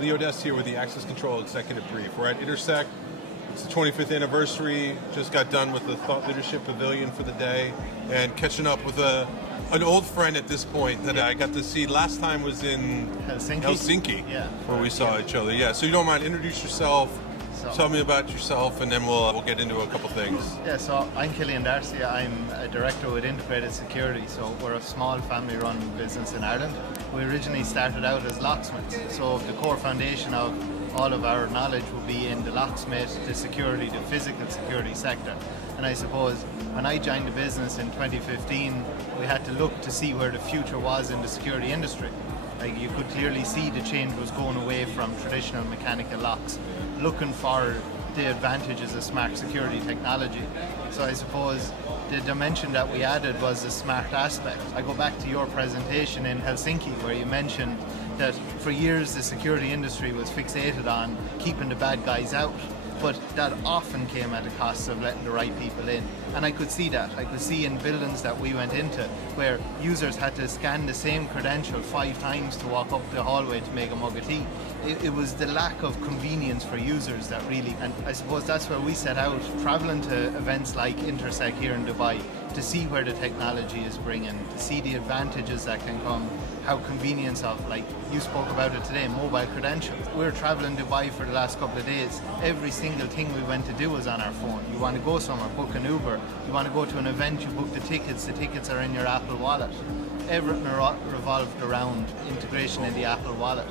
Leo Dest here with the Access Control Executive Brief. We're at Intersect. It's the 25th anniversary. Just got done with the Thought Leadership Pavilion for the day and catching up with an old friend at this point that I got to see last time was in Helsinki, where we saw each other. Yeah, so you don't mind, introduce yourself, tell me about yourself, and then we'll get into a couple things. Yeah, so I'm Killian Darcy. I'm a director with Integrated Security. So we're a small family-run business in Ireland. We originally started out as locksmiths. So the core foundation of all of our knowledge will be in the locksmith, the security, the physical security sector. And I suppose when I joined the business in 2015, we had to look to see where the future was in the security industry. Like, you could clearly see the change was going away from traditional mechanical locks, looking for the advantages of smart security technology. So I suppose the dimension that we added was the smart aspect. I go back to your presentation in Helsinki where you mentioned that for years the security industry was fixated on keeping the bad guys out, but that often came at the cost of letting the right people in. And I could see that. I could see in buildings that we went into where users had to scan the same credential 5 times to walk up the hallway to make a mug of tea. It was the lack of convenience for users that really, and I suppose that's where we set out, traveling to events like Intersect here in Dubai to see where the technology is bringing, to see the advantages that can come, how convenience of, like you spoke about it today, mobile credentials. We were traveling Dubai for the last couple of days. Every single thing we went to do was on our phone. You want to go somewhere, book an Uber. You want to go to an event, you book the tickets are in your Apple Wallet. Everything revolved around integration in the Apple Wallet.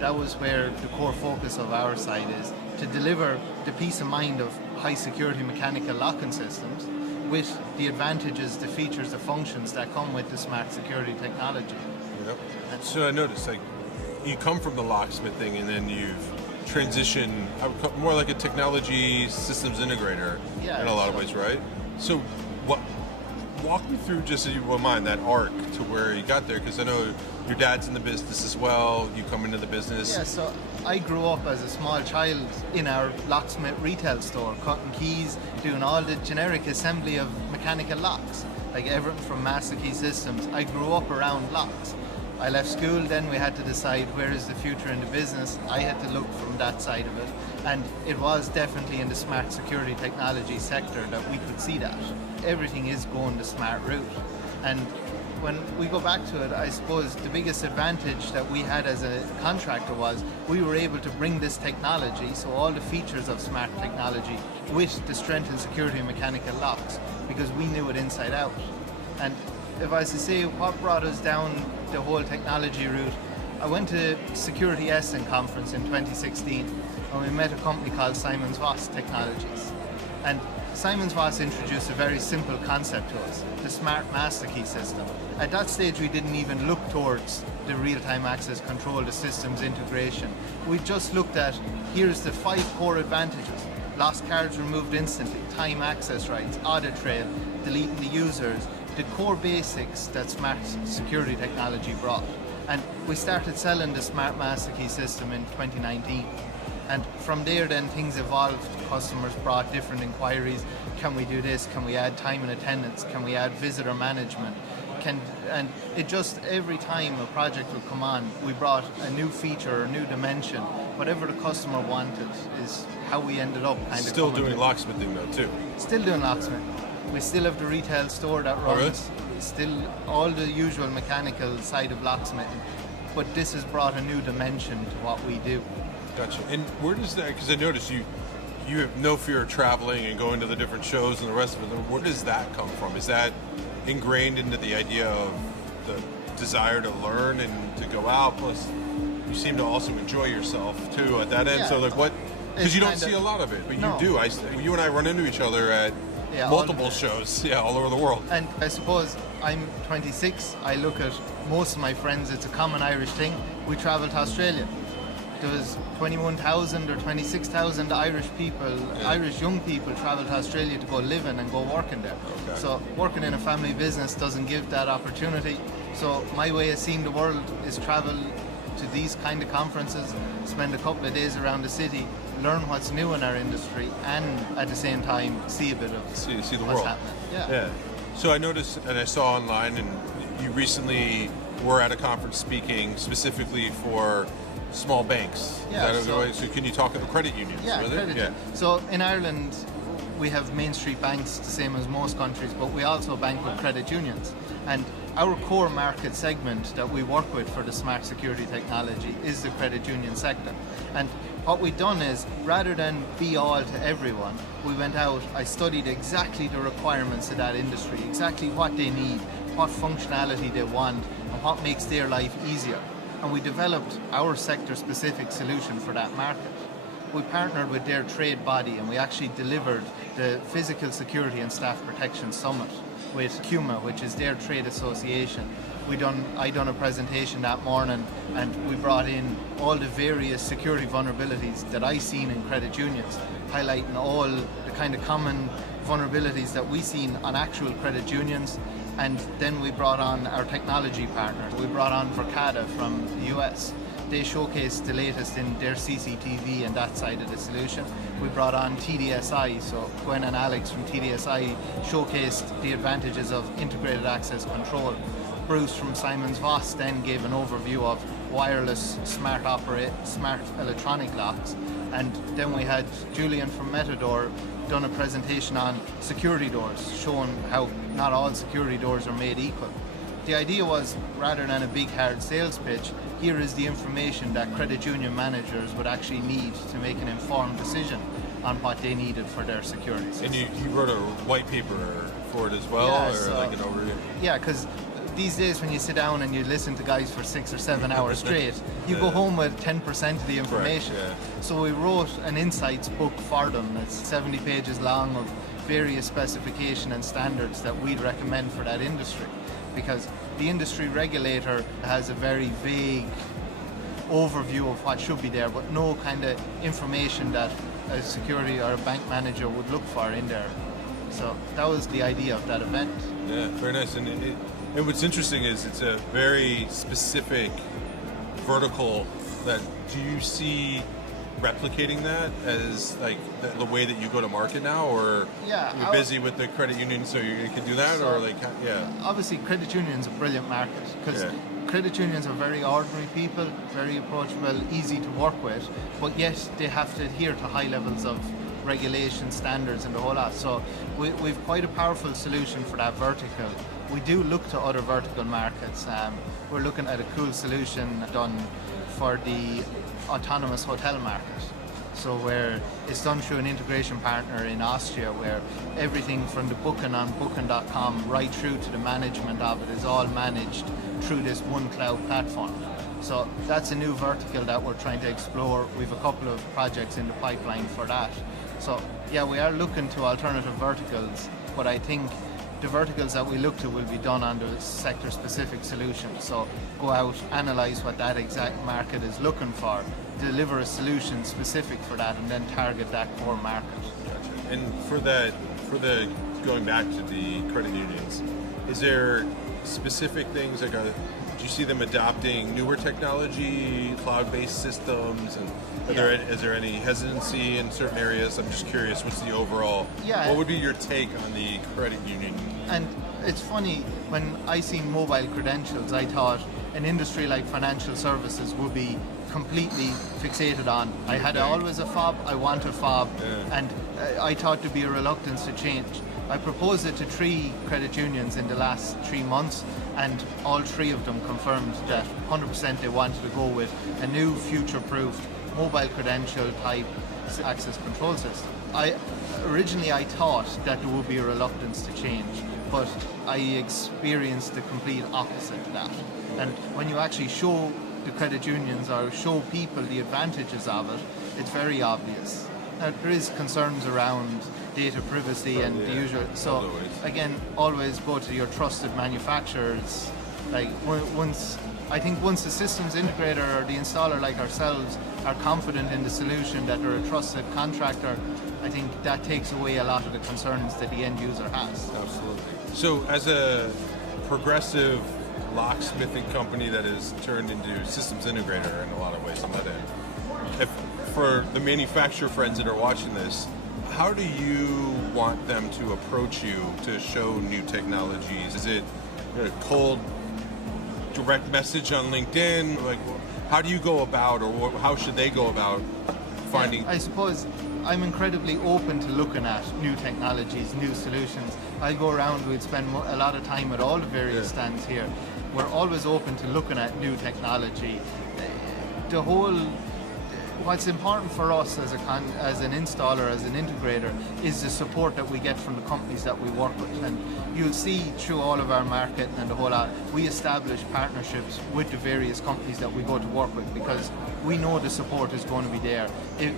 That was where the core focus of our side is, to deliver the peace of mind of high security mechanical locking systems with the advantages, the features, the functions that come with the smart security technology. Yep. So I noticed, like, you come from the locksmith thing and then you've transitioned more like a technology systems integrator in a lot of ways, right? So walk me through, just so you won't mind, that arc to where you got there, because I know your dad's in the business as well, you come into the business. Yeah, so I grew up as a small child in our locksmith retail store, cutting keys, doing all the generic assembly of mechanical locks, like everything from master key systems. I grew up around locks. I left school, then we had to decide where is the future in the business. I had to look from that side of it, and it was definitely in the smart security technology sector that we could see that. Everything is going the smart route, and when we go back to it, I suppose the biggest advantage that we had as a contractor was we were able to bring this technology, so all the features of smart technology, with the strength and security of mechanical locks, because we knew it inside out. And if I was to say what brought us down the whole technology route, I went to Security Essen conference in 2016 and we met a company called Siemens Voss Technologies. And Siemens Voss introduced a very simple concept to us, the smart master key system. At that stage we didn't even look towards the real-time access control, the systems integration. We just looked at, here's the 5 core advantages. Lost cards removed instantly, time access rights, audit trail, deleting the users, the core basics that smart security technology brought. And we started selling the smart master key system in 2019. And from there then things evolved. Customers brought different inquiries. Can we do this? Can we add time and attendance? Can we add visitor management? And it just, every time a project would come on, we brought a new feature or a new dimension. Whatever the customer wanted is how we ended up kind of still doing locksmithing though too. Still doing locksmith. We still have the retail store that runs. Still all the usual mechanical side of locksmithing. But this has brought a new dimension to what we do. Gotcha. And where does that, because I noticed you have no fear of traveling and going to the different shows and the rest of it. Where does that come from? Is that ingrained into the idea of the desire to learn and to go out? Plus, you seem to also enjoy yourself too at that end. So like what, because you don't see a lot of it, but you do. You and I run into each other at multiple shows, all over the world. And I suppose I'm 26. I look at most of my friends, it's a common Irish thing. We travel to Australia. There was 21,000 or 26,000 Irish people, Irish young people travel to Australia to go living and go working there. Okay. So working in a family business doesn't give that opportunity. So my way of seeing the world is travel to these kind of conferences, spend a couple of days around the city, learn what's new in our industry, and at the same time see a bit of see the what's world happening. Yeah. So I noticed, and I saw online, and you recently were at a conference speaking specifically for small banks. Yeah, Is that the way? So can you talk about credit unions? Yeah, with credit. it? Yeah. So in Ireland, we have Main Street banks, the same as most countries, but we also bank with credit unions. And our core market segment that we work with for the smart security technology is the credit union sector. And what we've done is, rather than be all to everyone, we went out, I studied exactly the requirements of that industry, exactly what they need, what functionality they want, and what makes their life easier. And we developed our sector-specific solution for that market. We partnered with their trade body and we actually delivered the Physical Security and Staff Protection Summit with CUMA, which is their trade association. I done a presentation that morning and we brought in all the various security vulnerabilities that I seen in credit unions, highlighting all the kind of common vulnerabilities that we seen on actual credit unions. And then we brought on our technology partners. We brought on Verkada from the US. They showcased the latest in their CCTV and that side of the solution. We brought on TDSI, so Gwen and Alex from TDSI showcased the advantages of integrated access control. Bruce from Simons Voss then gave an overview of wireless smart electronic locks. And then we had Julian from Metador done a presentation on security doors, showing how not all security doors are made equal. The idea was, rather than a big hard sales pitch, here is the information that credit union managers would actually need to make an informed decision on what they needed for their security system. And you wrote a white paper for it as well, Yeah, or so- like an overview? Yeah, because these days when you sit down and you listen to guys for 6 or 7 hours straight, you go home with 10% of the information. yeah. So we wrote an insights book for them. It's 70 pages long of various specification and standards that we'd recommend for that industry. Because the industry regulator has a very vague overview of what should be there, but no kind of information that a security or a bank manager would look for in there. So that was the idea of that event. Yeah, very nice. And what's interesting is it's a very specific vertical. That do you see replicating that as like the way that you go to market now, or Yeah, you're busy with the credit union, so you can do that, or like Obviously, credit unions are a brilliant market because credit unions are very ordinary people, very approachable, easy to work with, but yet they have to adhere to high levels of regulation, standards, and the whole lot. So we've quite a powerful solution for that vertical. We do look to other vertical markets. We're looking at a cool solution done for the autonomous hotel market. So where it's done through an integration partner in Austria, where everything from the booking on booking.com right through to the management of it is all managed through this one cloud platform. So that's a new vertical that we're trying to explore. We've a couple of projects in the pipeline for that. So yeah, we are looking to alternative verticals, but I think the verticals that we look to will be done under sector-specific solutions. So go out, analyze what that exact market is looking for, deliver a solution specific for that, and then target that core market. Gotcha. And for the going back to the credit unions, is there specific things like do you see them adopting newer technology, cloud-based systems, and is there any hesitancy in certain areas? I'm just curious, what's the overall? Yeah. What would be your take on the credit union? And it's funny, when I seen mobile credentials, I thought an industry like financial services would be completely fixated on. I had always a fob, I want a fob, and I thought there'd be a reluctance to change. I proposed it to 3 credit unions in the last 3 months, and all 3 of them confirmed that 100% they wanted to go with a new future-proofed mobile credential type access control system. Originally I thought that there would be a reluctance to change, but I experienced the complete opposite of that. And when you actually show the credit unions or show people the advantages of it, it's very obvious. Now, there is concerns around data privacy and the usual. So again, always go to your trusted manufacturers. Like once the systems integrator or the installer like ourselves are confident in the solution, that they're a trusted contractor, I think that takes away a lot of the concerns that the end user has. Absolutely. So as a progressive locksmithing company that is turned into systems integrator in a lot of ways on that end, if for the manufacturer friends that are watching this, how do you want them to approach you to show new technologies? Is it a cold direct message on LinkedIn? Like, how do you go about, or how should they go about finding? I suppose I'm incredibly open to looking at new technologies, new solutions. I go around, we'd spend a lot of time at all the various stands here. We're always open to looking at new technology. The whole, what's important for us as an installer, as an integrator, is the support that we get from the companies that we work with. And you'll see through all of our marketing and the whole lot, we establish partnerships with the various companies that we go to work with, because we know the support is going to be there.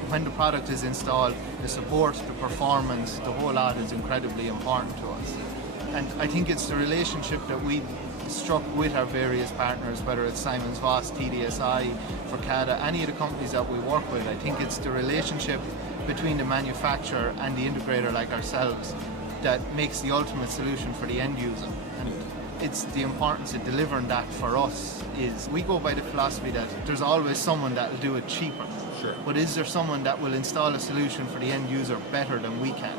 When the product is installed, the support, the performance, the whole lot is incredibly important to us. And I think it's the relationship that we struck with our various partners, whether it's Simons Voss, TDSI, Verkada, any of the companies that we work with. I think it's the relationship between the manufacturer and the integrator like ourselves that makes the ultimate solution for the end user. And it's the importance of delivering that for us. Is we go by the philosophy that there's always someone that will do it cheaper. Sure. But is there someone that will install a solution for the end user better than we can?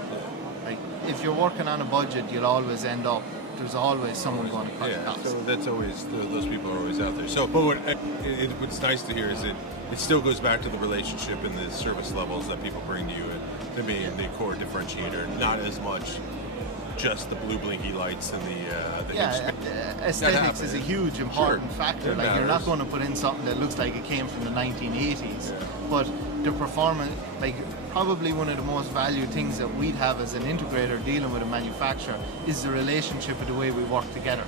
Like, if you're working on a budget, you'll always end up, there's always someone going to cut costs. So that's always, those people are always out there. So, but what's nice to hear is that it still goes back to the relationship and the service levels that people bring to you, and to being the core differentiator, not as much just the blue blinky lights and the aesthetics is a huge important factor. It like, you're not matters. going to put in something that looks like it came from the 1980s, but the performance, like, probably one of the most valued things that we'd have as an integrator dealing with a manufacturer is the relationship of the way we work together.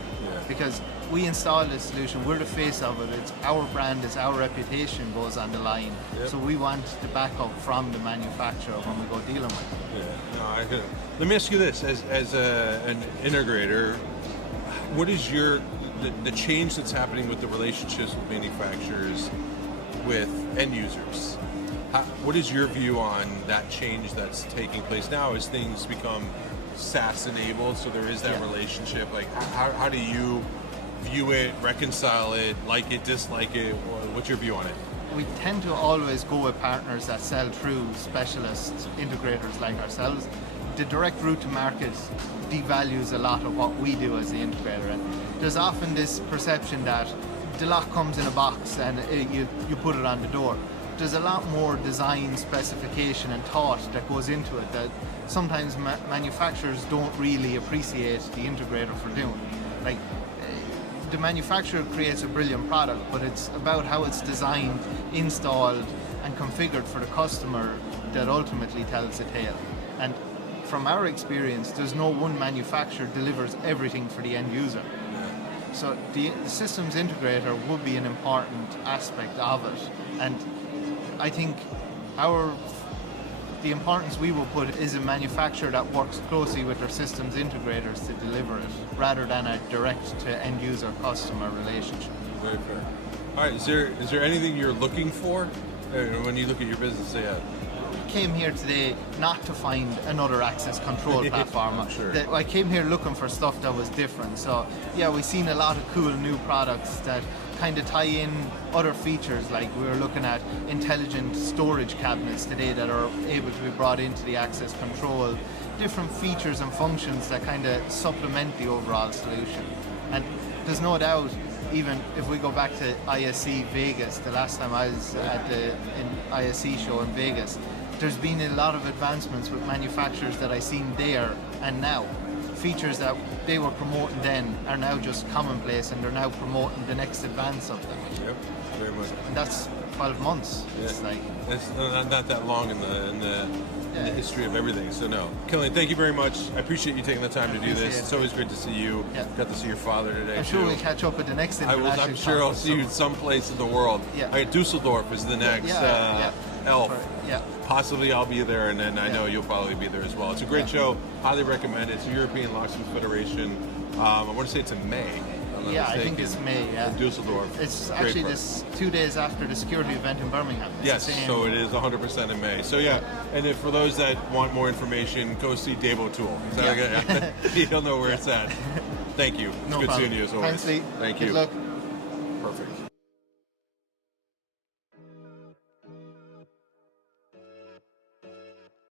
Because we install this solution, we're the face of it, it's our brand, it's our reputation goes on the line. So we want the backup from the manufacturer when we go dealing with it. No, I hear. Let me ask you this: as an integrator, what is the change that's happening with the relationships with manufacturers, with end users? What is your view on that change that's taking place now as things become SaaS enabled? So there is that relationship. Like, how do you view it, reconcile it, like it, dislike it? Or what's your view on it? We tend to always go with partners that sell through specialist integrators like ourselves. The direct route to market devalues a lot of what we do as the integrator, and there's often this perception that the lock comes in a box and you put it on the door. There's a lot more design, specification and thought that goes into it that sometimes manufacturers don't really appreciate the integrator for doing. Like, the manufacturer creates a brilliant product, but it's about how it's designed, installed and configured for the customer that ultimately tells the tale. And from our experience, there's no one manufacturer delivers everything for the end user. So the systems integrator would be an important aspect of it. And I think the importance we will put is a manufacturer that works closely with their systems integrators to deliver it, rather than a direct to end user customer relationship. Very fair. All right, is there anything you're looking for when you look at your business? Came here today not to find another access control platform. Sure. I came here looking for stuff that was different. So yeah, we've seen a lot of cool new products that kind of tie in other features. Like, we were looking at intelligent storage cabinets today that are able to be brought into the access control. Different features and functions that kind of supplement the overall solution. And there's no doubt, even if we go back to ISC Vegas, the last time I was at the ISC show in Vegas, there's been a lot of advancements with manufacturers that I've seen there and now. Features that they were promoting then are now just commonplace, and they're now promoting the next advance of them. Yep, very much. And that's 12 months. It's like, it's not that long in the history of everything. So no, Killian, thank you very much. I appreciate you taking the time to do this. It's always great to see you. Got to see your father today. I'm sure we'll catch up at the next international I'm sure I'll see you someplace in the world. Dusseldorf is the next ELF. Possibly I'll be there, and then I know you'll probably be there as well. It's a great show. Highly recommend it. It's the European Locksmith Federation. I want to say it's in May. I think it's May. In Dusseldorf. It's actually just 2 days after the security event in Birmingham. Yes, so it is 100% in May. So and if for those that want more information, go see Dave O'Toole. Is that okay? You'll know where it's at. Thank you. It's good seeing you as always. Thanks, Lee. Thank Good you. luck.